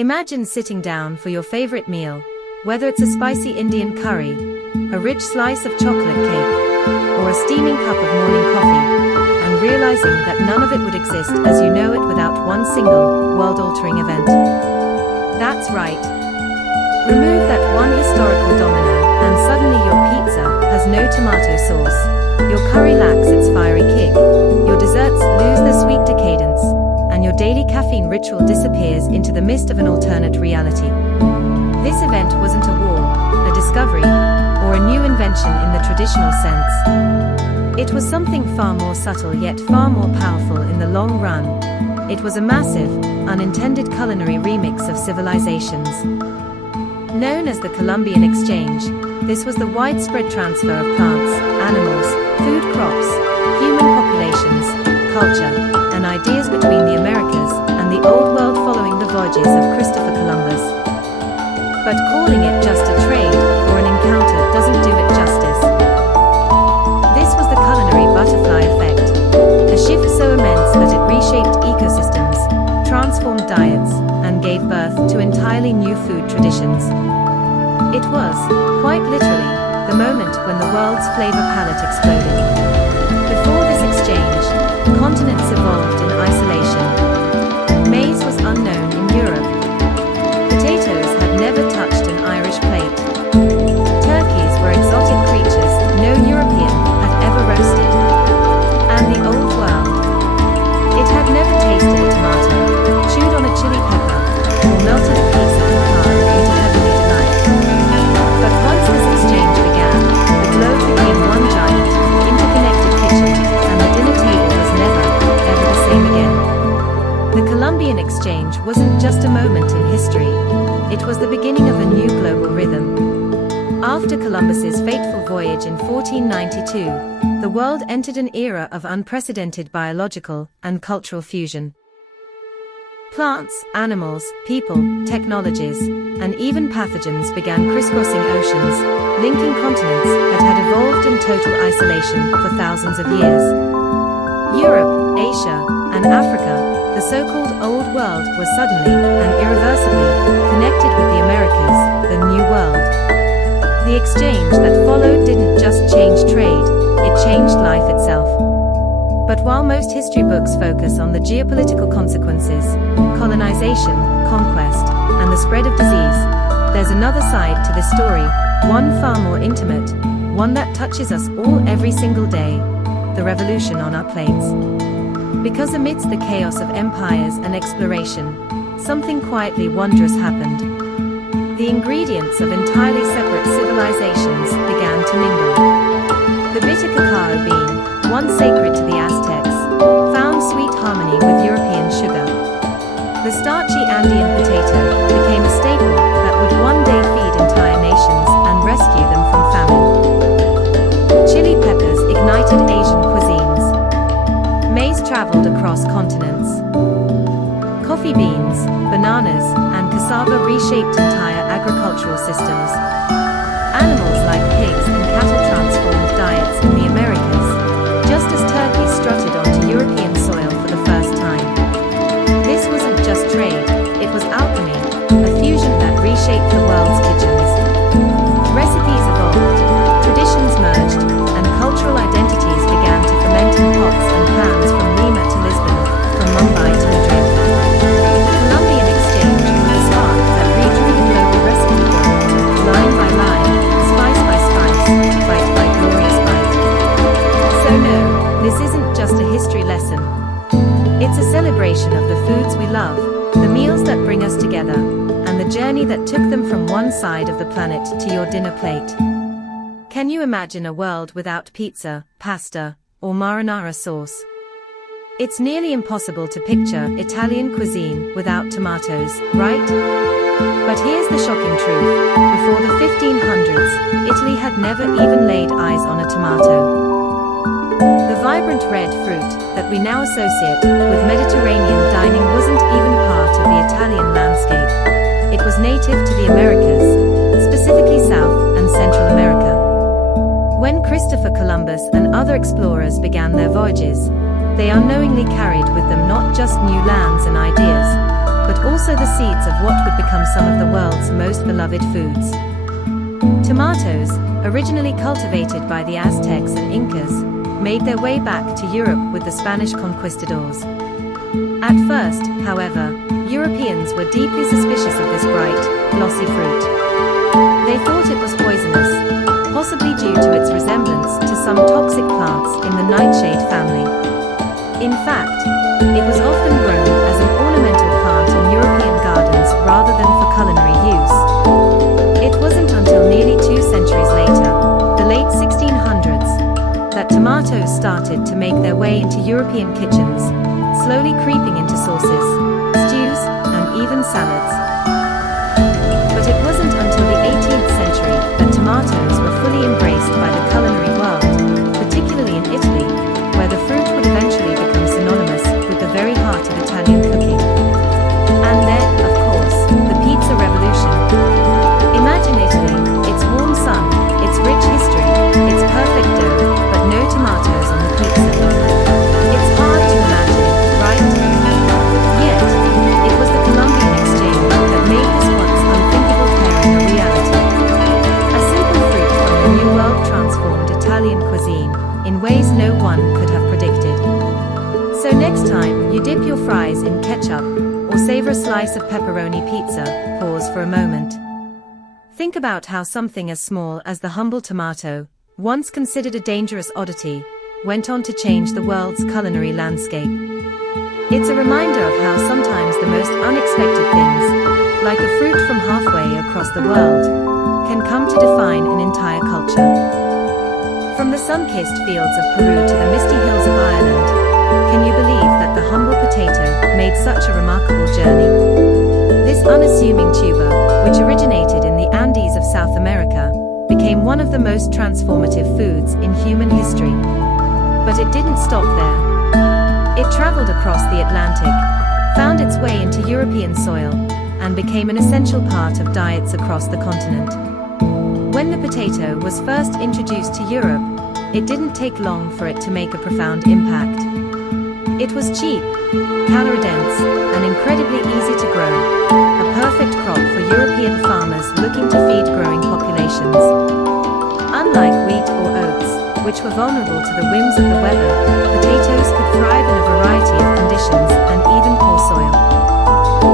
Imagine sitting down for your favorite meal, whether it's a spicy Indian curry, a rich slice of chocolate cake, or a steaming cup of morning coffee, and realizing that none of it would exist as you know it without one single, world-altering event. That's right. Remove that one historical domino, and suddenly your pizza has no tomato sauce, your curry lacks its fiery kick, your desserts lose their sweet decadence, and your daily caffeine ritual disappears into the mist of an alternate reality. This event wasn't a war, a discovery, or a new invention in the traditional sense. It was something far more subtle yet far more powerful in the long run. It was a massive, unintended culinary remix of civilizations. Known as the Columbian Exchange, this was the widespread transfer of plants, animals, food crops, human populations, culture, and ideas between the Americas and the Old World following the voyages of Christopher Columbus. But calling it just a trade or an encounter doesn't do it justice. This was the culinary butterfly effect, a shift so immense that it reshaped ecosystems, transformed diets, and gave birth to entirely new food traditions. It was, quite literally, the moment when the world's flavor palette exploded. Before this exchange, continents evolved in isolation. Maize was unknown in Europe. Potatoes had never touched an Irish plate. Turkeys were exotic creatures no European had ever roasted. And the Old World, it had never tasted a tomato, chewed on a chili pepper, or melted a piece of pecan into heavenly delight. But once this exchange began, the globe became one giant, interconnected kitchen, and the dinner table was never, ever the same again. The Columbian Exchange wasn't just a moment in history, it was the beginning of a new global rhythm. After Columbus's fateful voyage in 1492, the world entered an era of unprecedented biological and cultural fusion. Plants, animals, people, technologies, and even pathogens began crisscrossing oceans, linking continents that had evolved in total isolation for thousands of years. Europe, Asia, and Africa, the so-called Old World, was suddenly and irreversibly connected with the Americas, the New World. The exchange that followed didn't just change trade, it changed life itself. But while most history books focus on the geopolitical consequences, colonization, conquest, and the spread of disease, there's another side to this story, one far more intimate, one that touches us all every single day, the revolution on our plates. Because amidst the chaos of empires and exploration, something quietly wondrous happened. The ingredients of entirely separate civilizations began to mingle. The bitter cacao bean, once sacred to the Aztecs, found sweet harmony with European sugar. The starchy Andean potato became a staple that would one day feed entire nations and rescue them from famine. Chili peppers ignited Asian cuisines. Maize traveled across continents. Coffee beans, bananas, and cassava reshaped entire agricultural systems. Animals like pigs and cattle transformed diets in the Americas, just as turkeys strutted onto European soil for the first time. This wasn't just trade, it was alchemy, a fusion that reshaped the world's kitchens. Recipes evolved, traditions merged, and cultural identities began to ferment in pots and pans from Lima to Lisbon, from Mumbai to Madrid. The Columbian Exchange was the spark that redrew the global recipe book, line by line, spice by spice, bite by glorious bite. So no, this isn't just a history lesson. It's a celebration of the foods we love, the meals that bring us together, and the journey that took them from one side of the planet to your dinner plate. Can you imagine a world without pizza, pasta, or marinara sauce? It's nearly impossible to picture Italian cuisine without tomatoes, right? But here's the shocking truth. Before the 1500s, Italy had never even laid eyes on a tomato. The vibrant red fruit that we now associate with Mediterranean dining wasn't even part of the Italian landscape. It was native to the Americas, specifically South and Central America. When Christopher Columbus and other explorers began their voyages, they unknowingly carried with them not just new lands and ideas, but also the seeds of what would become some of the world's most beloved foods. Tomatoes, originally cultivated by the Aztecs and Incas, made their way back to Europe with the Spanish conquistadors. At first, however, Europeans were deeply suspicious of this bright, glossy fruit. They thought it was poisonous, possibly due to its resemblance to some toxic plants in the nightshade family. In fact, it was often grown as an ornamental plant in European gardens rather than for culinary use. It wasn't until nearly 2 centuries later, the late 1600s, that tomatoes started to make their way into European kitchens, slowly creeping into sauces, stews, and even salads. But it wasn't until the 18th century that tomatoes were fully embraced by the culinary world, particularly in Italy, where the fruit would eventually become synonymous with the very heart of Italian cooking. And then, of course, the pizza revolution. Imagine Italy, its warm sun, its rich history, its perfect dough, but no tomatoes on the pizza. It's hard to imagine, right? Yet, it was the Columbian Exchange that made this once unthinkable pairing a reality. A simple fruit from the New World transformed Italian cuisine in ways no one could have predicted. So next time you dip your fries in ketchup or savor a slice of pepperoni pizza, pause for a moment. Think about how something as small as the humble tomato, once considered a dangerous oddity, went on to change the world's culinary landscape. It's a reminder of how sometimes the most unexpected things, like a fruit from halfway across the world, can come to define an entire culture. From the sun-kissed fields of Peru to the misty hills of Ireland, can you believe that the humble potato made such a remarkable journey? This unassuming tuber, which originated in the Andes of South America, became one of the most transformative foods in human history. But it didn't stop there. It traveled across the Atlantic, found its way into European soil, and became an essential part of diets across the continent. When the potato was first introduced to Europe, it didn't take long for it to make a profound impact. It was cheap, calorie-dense, and incredibly easy to grow, a perfect crop for European farmers looking to feed growing populations. Unlike wheat or oats, which were vulnerable to the whims of the weather, potatoes could thrive in a variety of conditions and even poor soil.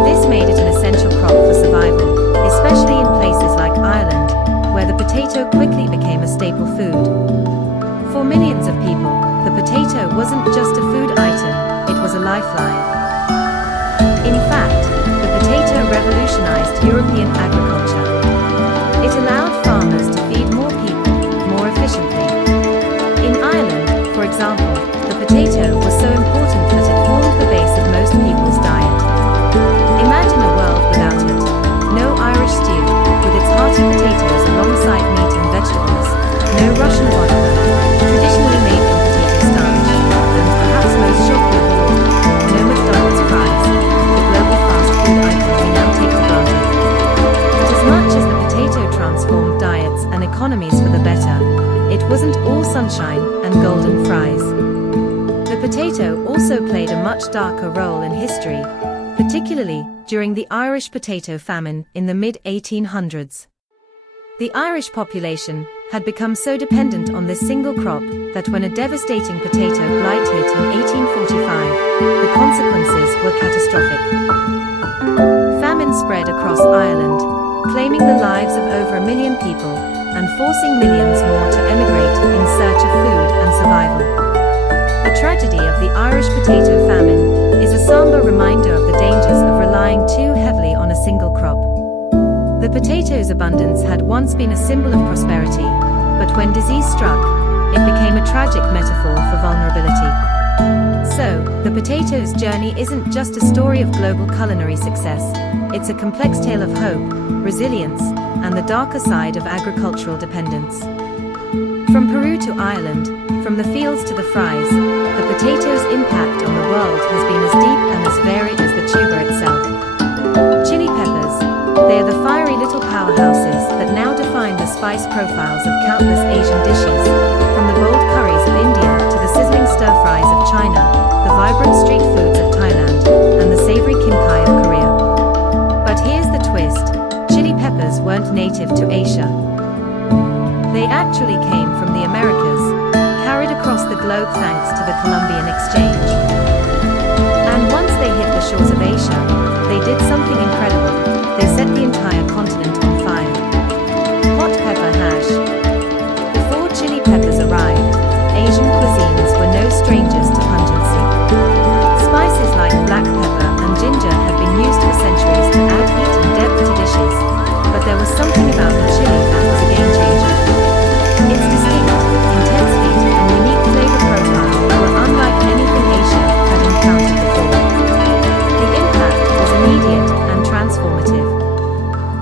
This made it an essential crop for survival, especially in places like Ireland, where the potato quickly became a staple food. For millions of people, the potato wasn't just a food item, it was a lifeline. In fact, the potato revolutionized European agriculture. It allowed farmers to feed more people, more efficiently. In Ireland, for example, the potato was so important that it formed the base of most people's diet. Imagine a world without it. No Irish stew, with its hearty potatoes alongside meat and vegetables. No Russian vodka, traditionally made from potato starch. And perhaps most shocking of all, no McDonald's fries, the global fast food icon we now take for granted. But as much as the potato transformed diets and economies for the better, it wasn't all sunshine and golden fries. The potato also played a much darker role in history, particularly during the Irish potato famine in the mid-1800s. The Irish population had become so dependent on this single crop that when a devastating potato blight hit in 1845, the consequences were catastrophic. Famine spread across Ireland, claiming the lives of over 1 million people and forcing millions more to emigrate in search of food and survival. The tragedy of the Irish potato famine is a somber reminder of the dangers of relying too heavily on a single crop. The potato's abundance had once been a symbol of prosperity, but when disease struck, it became a tragic metaphor for vulnerability. So, the potato's journey isn't just a story of global culinary success, it's a complex tale of hope, resilience, and the darker side of agricultural dependence. From Peru to Ireland, from the fields to the fries, the potato's impact on the world has been as deep and as varied as the tuber itself. Chili peppers, they are the fiery little powerhouses that now define the spice profiles of countless Asian dishes, from the bold curries of India to the sizzling stir-fries of China, the vibrant street foods of Thailand, and the savory kimchi of Korea. weren't native to Asia. They actually came from the Americas, carried across the globe thanks to the Columbian Exchange. And once they hit the shores of Asia, they did something incredible. They set the entire continent on fire. Hot pepper hash. Before chili peppers arrived, Asian cuisines were no strangers to pungency. Spices like black pepper and ginger had been used for centuries to add heat and depth to dishes, but there was something about the chili that was a game changer. Its distinct, intense heat and unique flavor profile were unlike anything Asia had encountered before. The impact was immediate and transformative.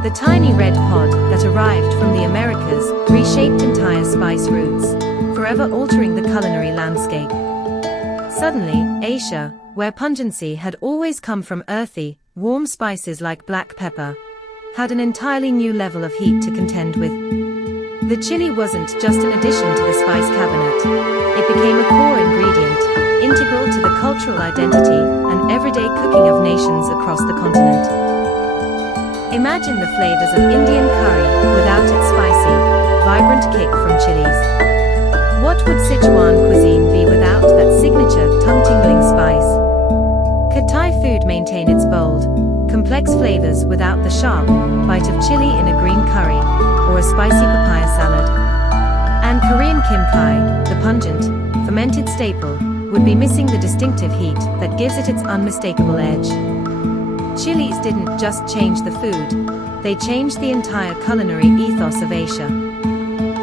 The tiny red pod that arrived from the Americas reshaped entire spice routes, forever altering the culinary landscape. Suddenly, Asia, where pungency had always come from earthy, warm spices like black pepper, had an entirely new level of heat to contend with. The chili wasn't just an addition to the spice cabinet. It became a core ingredient, integral to the cultural identity and everyday cooking of nations across the continent. Imagine the flavors of Indian curry without its spicy, vibrant kick from chilies. What would Sichuan cuisine be without that signature tongue-tingling spice? Could Thai food maintain its bold, complex flavors without the sharp bite of chili in a green curry or a spicy papaya salad? And Korean kimchi, the pungent, fermented staple, would be missing the distinctive heat that gives it its unmistakable edge. Chilies didn't just change the food, they changed the entire culinary ethos of Asia.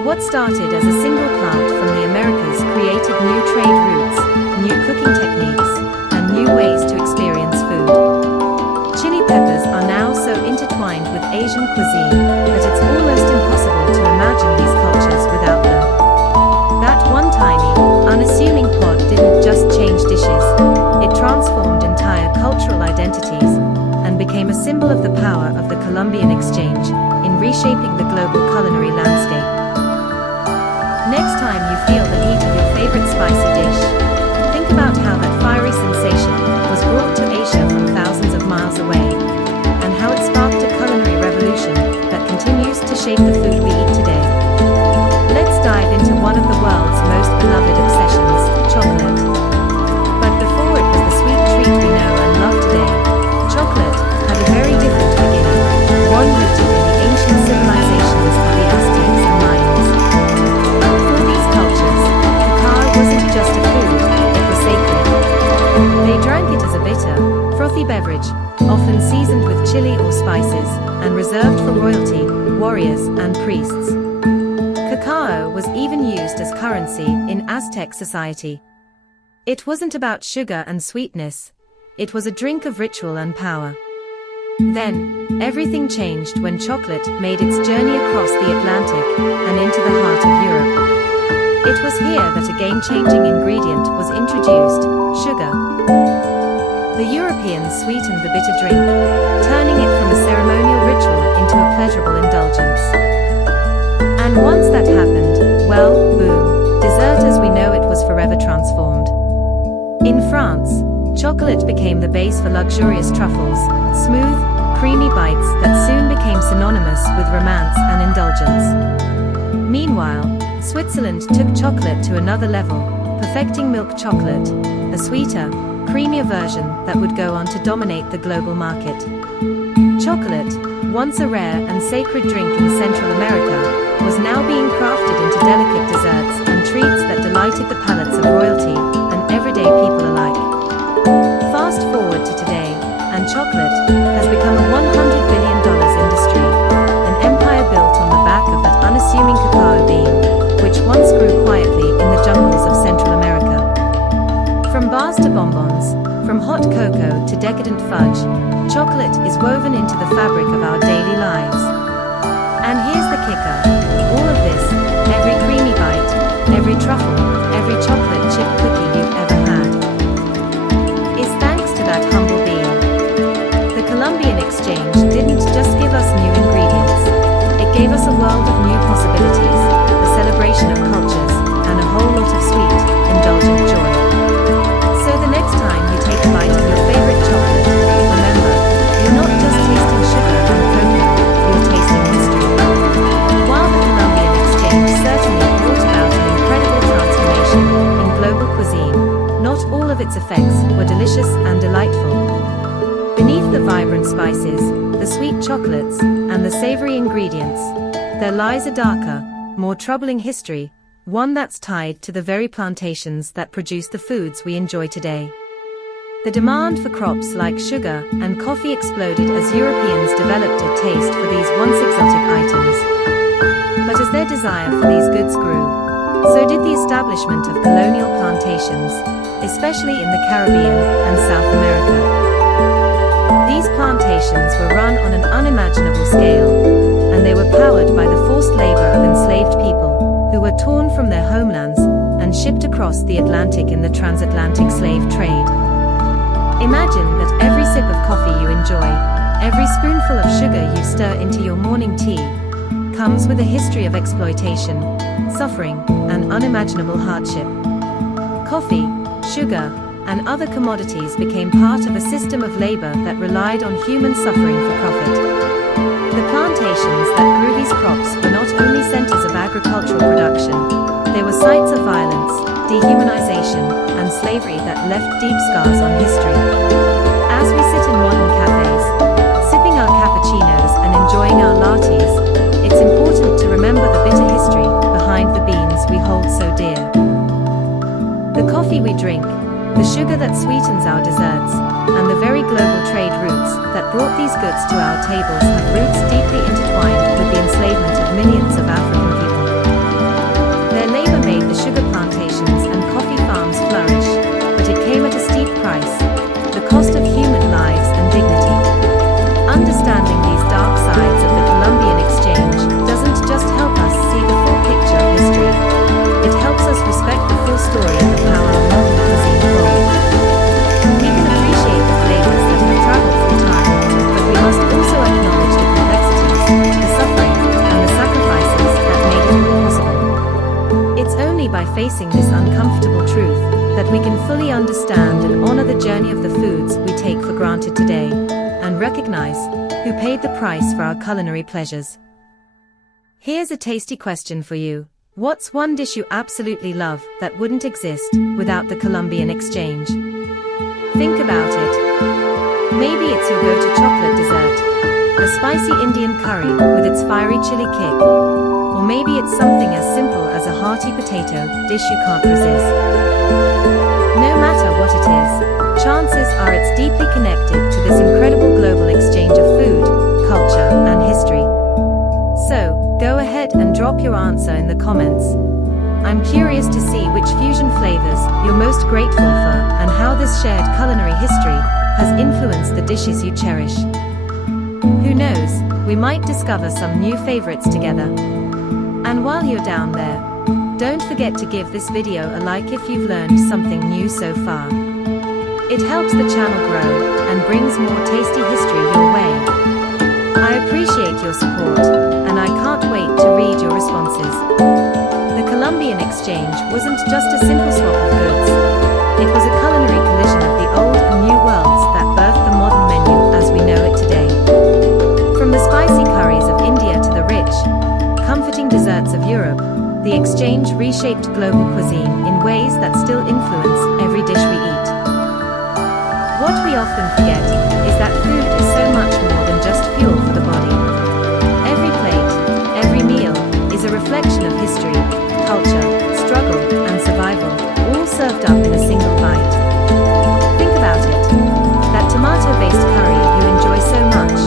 What started as a single plant from the Americas created new trade routes, new cooking techniques, and new ways to experience food. Chili peppers are now so intertwined with Asian cuisine that it's almost impossible to imagine these cultures without them. That one tiny, unassuming pod didn't just change dishes, it transformed entire cultural identities and became a symbol of the power of the Columbian Exchange in reshaping the global culinary landscape. Next time you feel the heat of your favorite spicy dish, think about how that fiery sensation was brought to Asia from thousands of miles away, and how it sparked a culinary revolution that continues to shape the food we eat today. Let's dive into one of the world's most beloved obsessions, chocolate. But before it was the sweet treat we know and love today, chocolate had a very different beginning, one rooted in the ancient civilizations of the Aztecs and Mayans. For these cultures, cacao wasn't just a food, it was sacred. They drank it as a bitter, frothy beverage, often seasoned with chili or spices, and reserved for royalty, warriors, and priests. Cacao was even used as currency in Aztec society. It wasn't about sugar and sweetness, it was a drink of ritual and power. Then, everything changed when chocolate made its journey across the Atlantic and into the heart of Europe. It was here that a game-changing ingredient was introduced, sugar. The Europeans sweetened the bitter drink, turning it from a ceremonial ritual into a pleasurable indulgence. And once that happened, well, boom, dessert as we know it was forever transformed. In France, chocolate became the base for luxurious truffles, smooth, creamy bites that soon became synonymous with romance and indulgence. Meanwhile, Switzerland took chocolate to another level, perfecting milk chocolate, a sweeter, creamier version that would go on to dominate the global market. Chocolate, once a rare and sacred drink in Central America, was now being crafted into delicate desserts and treats that delighted the palates of royalty and everyday people alike. Fast forward to today, and chocolate has become a $100 billion industry, an empire built on the back of that unassuming cacao bean, which once grew quietly in the jungles of Central America. From bars to bonbons, from hot cocoa to decadent fudge, chocolate is woven into the fabric of our daily lives. And here's the kicker, all of this, every creamy bite, every truffle, every chocolate chip cookie you've ever had, is thanks to that humble being. The Columbian Exchange didn't just give us new ingredients, it gave us a world of new possibilities, a celebration of cultures, and a whole lot of sweet, indulgent joy. So the next time you take a bite of your favorite chocolate, remember, you're not just tasting sugar and cocoa, you're tasting history. fragrant spices, the sweet chocolates, and the savory ingredients, there lies a darker, more troubling history, one that's tied to the very plantations that produce the foods we enjoy today. The demand for crops like sugar and coffee exploded as Europeans developed a taste for these once exotic items. But as their desire for these goods grew, so did the establishment of colonial plantations, especially in the Caribbean and South America. These plantations were run on an unimaginable scale, and they were powered by the forced labor of enslaved people, who were torn from their homelands and shipped across the Atlantic in the transatlantic slave trade. Imagine that every sip of coffee you enjoy, every spoonful of sugar you stir into your morning tea, comes with a history of exploitation, suffering, and unimaginable hardship. Coffee, sugar, and other commodities became part of a system of labor that relied on human suffering for profit. The plantations that grew these crops were not only centers of agricultural production, they were sites of violence, dehumanization, and slavery that left deep scars on history. As we sit in modern cafes, sipping our cappuccinos and enjoying our lattes, it's important to remember the bitter history behind the beans we hold so dear. The coffee we drink, the sugar that sweetens our desserts, and the very global trade routes that brought these goods to our tables have roots deeply intertwined with the enslavement of millions of African people. Their labor made the sugar plantations and coffee farms flourish, but it came at a steep price, the cost of human lives and dignity. Understanding these dark sides of the Columbian Exchange doesn't just help us see the full picture of history, it helps us respect the full story of the power of modern cuisine holds. We can appreciate the flavors that have traveled through time, but we must also acknowledge the complexities, the suffering, and the sacrifices that made it all possible. It's only by facing this uncomfortable truth that we can fully understand and honor the journey of the foods we take for granted today, and recognize who paid the price for our culinary pleasures. Here's a tasty question for you. What's one dish you absolutely love that wouldn't exist without the Columbian Exchange? Think about it. Maybe it's your go-to chocolate dessert, a spicy Indian curry with its fiery chili kick, or maybe it's something as simple as a hearty potato dish you can't resist. No matter what it is, chances are it's deeply connected to this incredible global exchange of food, culture, and history. So, go ahead and drop your answer in the comments. I'm curious to see which fusion flavors you're most grateful for and how this shared culinary history has influenced the dishes you cherish. Who knows, we might discover some new favorites together. And while you're down there, don't forget to give this video a like if you've learned something new so far. It helps the channel grow and brings more tasty history your way. I appreciate your support, and I can't wait to read your responses. The Columbian Exchange wasn't just a simple swap of goods. It was a culinary collision of the old and new worlds that birthed the modern menu as we know it today. From the spicy curries of India to the rich, comforting desserts of Europe, the exchange reshaped global cuisine in ways that still influence every dish we eat. What we often forget is that food is so much more than just fuel for the body. Every plate, every meal, is a reflection of history, culture, struggle, and survival, all served up in a single bite. Think about it. That tomato-based curry you enjoy so much,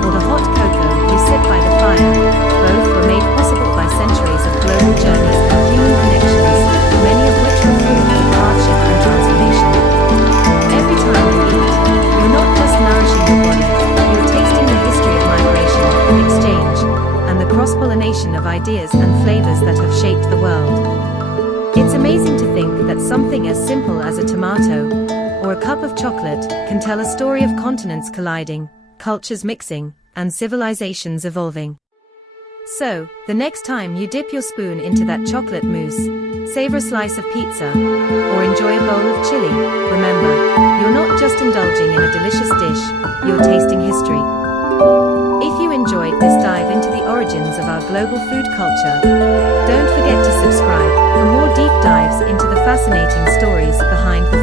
or the hot cocoa you sip by the fire, both were made possible by centuries of global journeys and human connections, many of which were full of hardship and transformation. Every time you eat, you're not just nourishing your body, you're tasting the history of migration, exchange, and the cross-pollination of ideas and flavors that have shaped the world. It's amazing to think that something as simple as a tomato, or a cup of chocolate, can tell a story of continents colliding, cultures mixing, and civilizations evolving. So, the next time you dip your spoon into that chocolate mousse, savor a slice of pizza, or enjoy a bowl of chili, remember, you're not just indulging in a delicious dish, you're tasting history. If you enjoyed this dive into the origins of our global food culture, don't forget to subscribe for more deep dives into the fascinating stories behind the